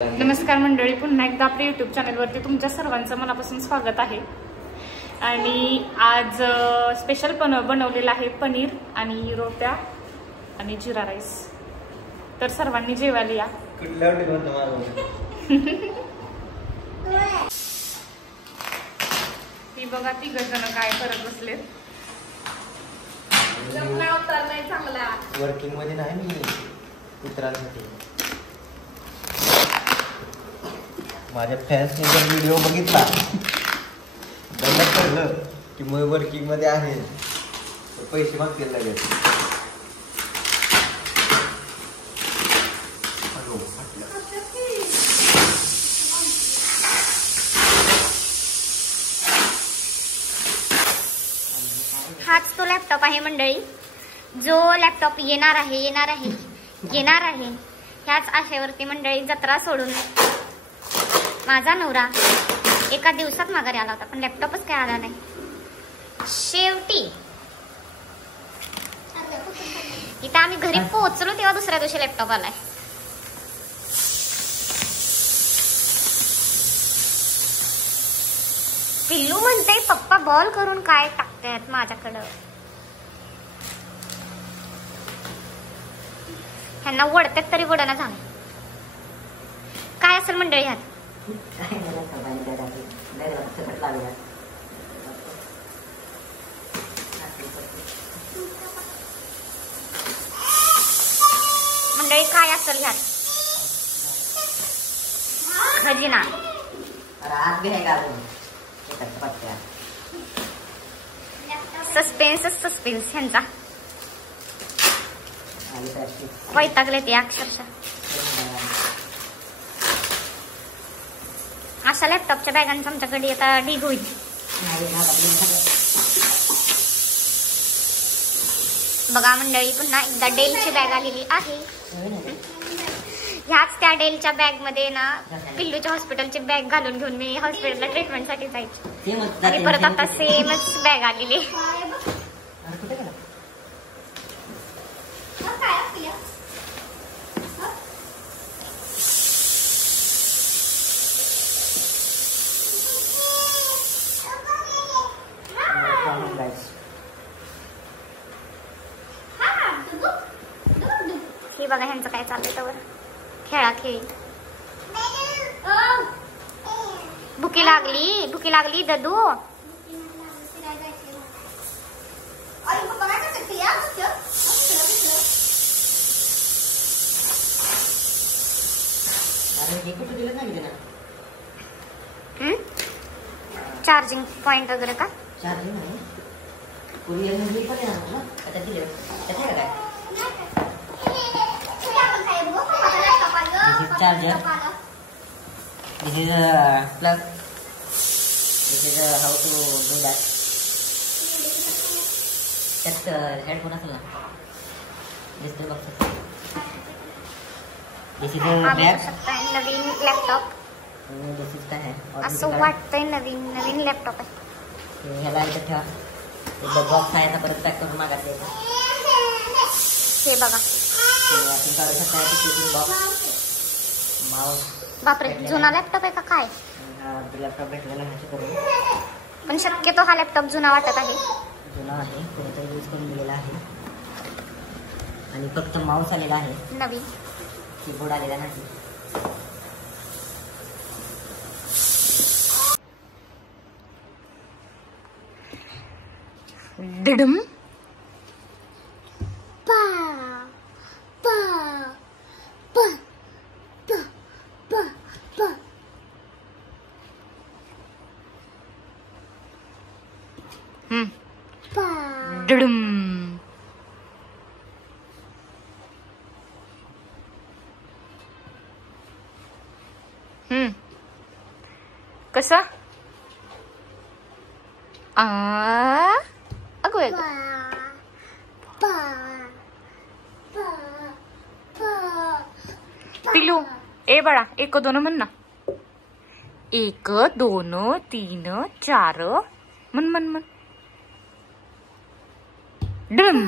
नमस्कार मंडळी, पुन्हा एकदा आपल्या यूट्यूब चॅनलवरती तुमच्या सर्वांचं मनापासून स्वागत आहे। आणि आज स्पेशल बनवलेला आहे पनीर आणि रोट्या आणि जिरा राईस। तर सर्वांनी जेवायला या। ही बघा ती जण काय करत बसलेत। वर्किंग मध्ये नाही मी मित्रांसाठी। माझ्या फॅन्सने जर व्हिडिओ बघितला त्यांना कळलं की मी वर्किंग मध्ये आहे तर पैसे मागतील लगेच। हाच तो लॅपटॉप आहे मंडळी, जो लॅपटॉप येणार आहे ह्याच आशेवरती मंडळी जत्रा सोडून माझा नवरा एका दिवसात माघारी आला होता, पण लॅपटॉपच काय आला नाही। शेवटी इथं आम्ही घरी पोहोचलो तेव्हा दुसऱ्या दिवशी लॅपटॉप आलाय। पिल्लू म्हणते पप्पा बॉल करून काय टाकतायत माझ्याकडं। ह्यांना वडतात तरी वडना झालं। काय असेल मंडळी ह्यात? मंडळी काय असेल ह्यात? खजिना। सस्पेन्स ह्यांचा वैतागले ते अक्षरशः। अशा लॅपटॉपच्या बॅगांचा आमच्याकडे आता ढीग होईल। बघा मंडळी, पुन्हा एकदा डेलची बॅग आलेली आहे। ह्याच त्या डेलच्या बॅग मध्ये ना पिल्लूच्या हॉस्पिटलची बॅग घालून घेऊन मी हॉस्पिटलला ट्रीटमेंटसाठी जायची आणि परत आता सेमच बॅग आलेली। हे बघा ह्यांचं काय चाललंय तर खेळी। भुकी लागली ददू। चार्जिंग पॉइंट वगैरे का? चार्जिंग नाही, charger. This is a plug. This is how to do that. That's headphone असेल ना? This is a bag. Naveen laptop This is काय आहे? असं वाटतंय नवीन लॅपटॉप आहे। ह्याला इथे ठेवा। एक बॉक्स आहे ना, परत पॅक करून मागायचं। हे बघा आपण काढू शकता टिफिन बॉक्स, माउस। बापरे, जुना लॅपटॉप आहे का काय? लॅपटॉप भेटलेला आहे, पण शक्यतो हा लॅपटॉप जुना वाटत आहे। जुना आहे, कोणीतरी यूज करून दिलेला आहे आणि फक्त माउस आलेला आहे, नवीन कीबोर्ड आलेला नाही। डिडम पा पा पा पा पा पा पा डिडम कसा अगो पिलू ए बाळा, 1 2 म्हण ना। 1 2 3 4 म्हण म्हण म्हण। डम